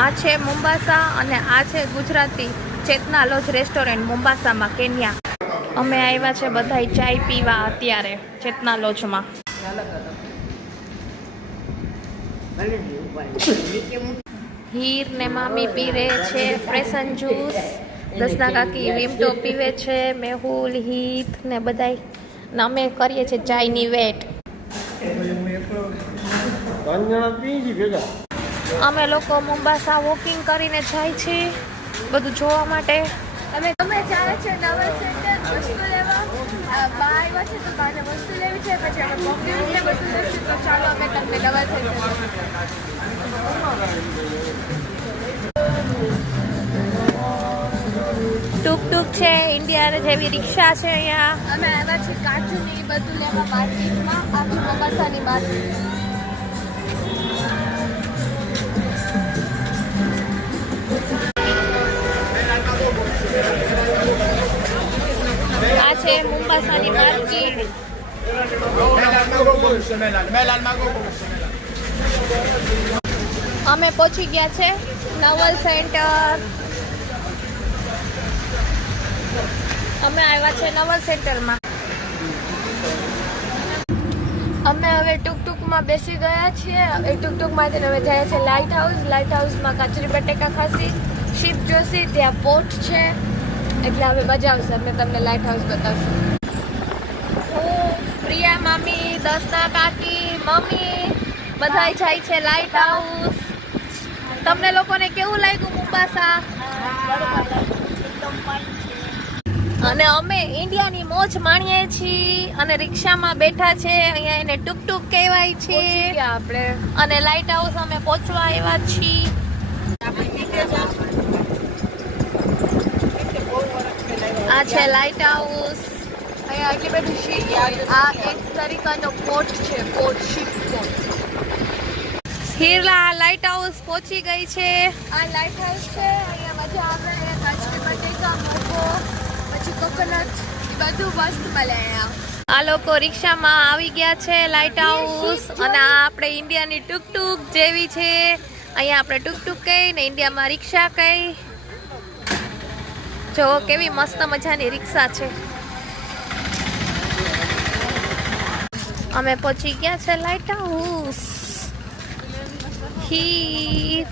આ છે મોમ્બાસા અને આ છે ગુજરાતી ચેતના લોજ રેસ્ટોરન્ટ મોમ્બાસામાં કેન્યા. અમે આવ્યા છે બધાય ચાય પીવા અત્યારે ચેતના લોજમાં. હીર ને મામી પીવે છે ફ્રેશન જ્યુસ, દસના કાકી વિમટો પીવે છે, મેહુલ હીત ને બધાય ને અમે કરીએ છીએ ચાયની વેટ. અમે લોકો મોમ્બાસા વોકિંગ કરીને જાય છીએ બધું જોવા માટે. અમે ચાલે છે નવલ સેન્ટર વસ્તુ લેવા બા આવ્યા છે તો બાને વસ્તુ લેવી છે, પછી અમે કોમ્પ્યુટર ને બધું લેશું. તો ચાલો અમે તમને નવલ સેન્ટર ટુક છે, ઇન્ડિયા જેવી રિક્ષા છે અહીંયા. અમે આવ્યા છીએ કાચું ને એ બધું લેવા માર્કેટમાં, આખી મોમ્બાસાની માર્કેટ. આ છે મોમ્બાસાની માર્કેટ. અમે પહોંચી ગયા છે નવલ સેન્ટર. અમે આવ્યા છે નવલ સેન્ટરમાં. અમે હવે ટુકટુકમાં બેસી ગયા છીએ. એ ટુકટુકમાંથી હવે જાય છે લાઇટ હાઉસ. લાઇટ હાઉસમાં કાચરી બટેકા ખાસી, શીપ જોશી, ત્યાં પોટ છે, એટલે હવે મજા આવશે. અમે તમને લાઇટ હાઉસ બતાવશું. હું, પ્રિયા મામી, દસના કાકી, મમ્મી બધાય જાય છે લાઇટ હાઉસ. તમને લોકોને કેવું લાગ્યું મોમ્બાસા? અને અમે ઇન્ડિયાની મોજ માણીએ છીએ અને રિક્ષામાં બેઠા છે. અહીંયા એને ટુકટુક કહેવાય છે. આપણે અને લાઇટ હાઉસ અમે પહોંચવા આવ્યા છીએ. આ છે લાઇટ હાઉસ. અહીંયા આટલી બધી શીપ. આ એક તરીકાનો પોટ છે, પોટ, શીપ પોટ. હિરલા લાઇટ હાઉસ પહોંચી ગઈ છે. આ લાઇટ હાઉસ છે. અહીંયા મજા આવે. અહીંયા કાચરી બટેકા, મોકો, પછી કોકોનટ, એ બધું મસ્ત મળે અહીંયા. આ લોકો રિક્ષામાં આવી ગયા છે લાઇટ હાઉસ. અને આ આપણે ઇન્ડિયાની ટુકટુક જેવી છે. અહીંયા આપણે ટુકટુક કહી ને ઇન્ડિયામાં રિક્ષા કહી. જો કેવી મસ્ત મજાની રિક્ષા છે. અમે પહોંચી ગયા છે લાઇટ હાઉસ. હીર